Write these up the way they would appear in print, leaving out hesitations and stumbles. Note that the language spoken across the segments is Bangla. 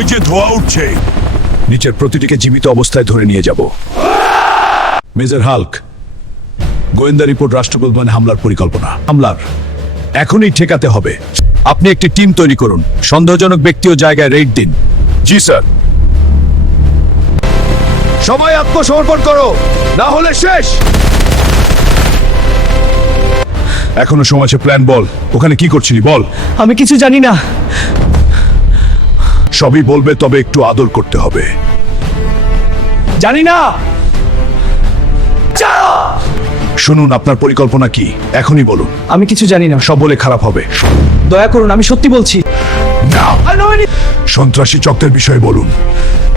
ওই যে ধোঁয়া উঠছে, নিচের প্রতিটিকে জীবিত অবস্থায় ধরে নিয়ে যাব। মেজর হাল্ক, গোয়েন্দা রিপোর্ট রাষ্ট্রপ্রধান হামলার পরিকল্পনা। হামলার এখনই ঠেকাতে হবে। আপনি একটি টিম তৈরি করুন, সন্দেহজনক ব্যক্তি ও জায়গায় রেড দিন। জি স্যার। সবাই আত্মসমর্পণ করো, না হলে শেষ। এখনো সময় আছে, প্ল্যান বল। ওখানে কি করছিলি বল। আমি কিছু জানি না। সবই বলবে, তবে একটু আদর করতে হবে। জানি না। শুনুন, আপনার পরিকল্পনা কি এখনই বলুন। আমি কিছু জানি না। সব বলে খারাপ হবে। দয়া করুন, আমি সত্যি বলছি। না, সন্ত্রাসী চক্রের বিষয়ে বলুন।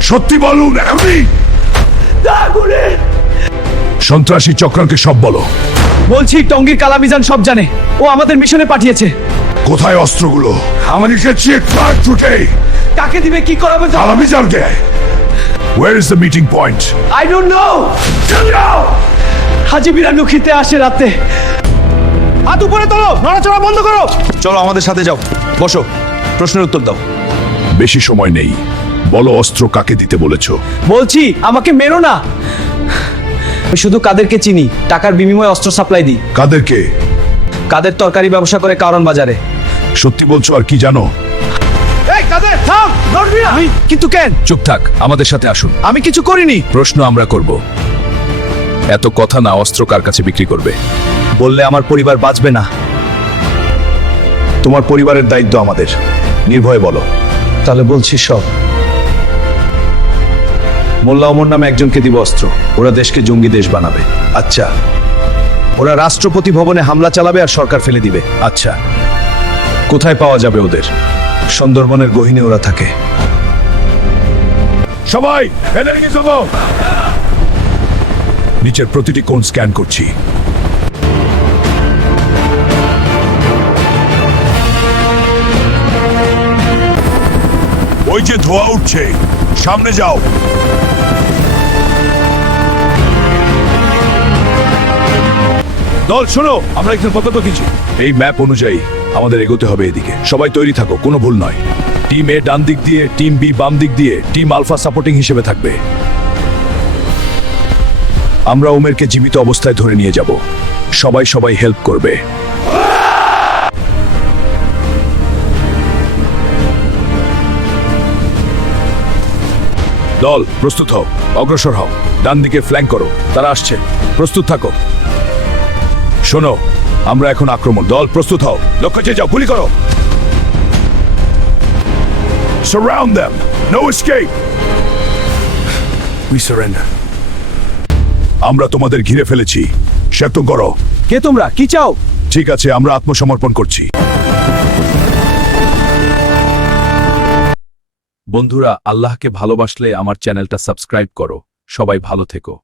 সত্যি বলুন এখনই। সন্ত্রাসী চক্রকে সব বলো। বলছি, টঙ্গীর কালামিজান সব জানে। ও আমাদের মিশনে পাঠিয়েছে। কোথায় অস্ত্রগুলো? আমাদেরকে চেক ফ্লাগ টুডে। কাকে দিবে, কি করাবে? আলামি জানকে। Where is the meeting point? I don't know. হাজি বিরানুখিতে আসে রাতে। হাত উপরে তোলো, নড়াচড়া বন্ধ করো। চলো আমাদের সাথে যাও, বসো, প্রশ্নের উত্তর দাও। বেশি সময় নেই, বলো অস্ত্র কাকে দিতে বলেছো? বলছি, আমাকে মেরো না। আমি শুধু কাদেরকে চিনি, টাকার বিনিময়ে অস্ত্র সাপ্লাই দিই। কাদেরকে? কাদের তরকারি ব্যবসা করে কারণ বাজারে। সত্যি বলছো আর কি জানো? এই কাদের, থাম, নড়বি না। কিন্তু কেন? চুপ থাক, আমাদের সাথে আসুন। আমি কিছু করিনি। প্রশ্ন আমরা করব। এত কথা না, অস্ত্র কার কাছে বিক্রি করবে? বললে আমার পরিবার বাঁচবে না। তোমার পরিবারের দায়িত্ব আমাদের, নির্ভয়ে বলো। তাহলে বলছি সব। মোল্লা ওমর নামে একজনকে দিব অস্ত্র। ওরা দেশকে জঙ্গি দেশ বানাবে। আচ্ছা। ওরা রাষ্ট্রপতি ভবনে হামলা চালাবে আর সরকার ফেলে দিবে। আচ্ছা। কোথায় পাওয়া যাবে ওদের? সুন্দরবনের গহীনে ওরা থাকে। সবাই এদিকে যাবো। নিচের প্রতিটি কোণ স্ক্যান করছি। ওই যে ধোঁয়া উঠছে, সামনে যাও। দল শোনো, আমরা এখানে পতাকা কিছু। এই ম্যাপ অনুযায়ী আমাদের এগোতে হবে এদিকে। সবাই তৈরি থাকো, কোনো ভুল নয়। টিম এ ডান দিক দিয়ে, টিম বি বাম দিক দিয়ে, টিম আলফা সাপোর্টিং হিসেবে থাকবে। আমরা ওমেরকে জীবিত অবস্থায় ধরে নিয়ে যাব। সবাই সবাই হেল্প করবে। দল প্রস্তুত হও, অগ্রসর হও, ডান দিকে ফ্ল্যাঙ্ক করো। তারা আসছে, প্রস্তুত থাকো। শোনো, আমরা এখন আক্রমণ। দল প্রস্তুত হও, লক্ষ্যে চেয়ে যাও, গুলি করো। Surround them. No escape. We surrender. আমরা তোমাদের ঘিরে ফেলেছি, শক্ত করো। কে তোমরা, কি চাও? ঠিক আছে, আমরা আত্মসমর্পণ করছি। বন্ধুরা, আল্লাহকে ভালোবাসলে আমার চ্যানেলটা সাবস্ক্রাইব করো। সবাই ভালো থেকো।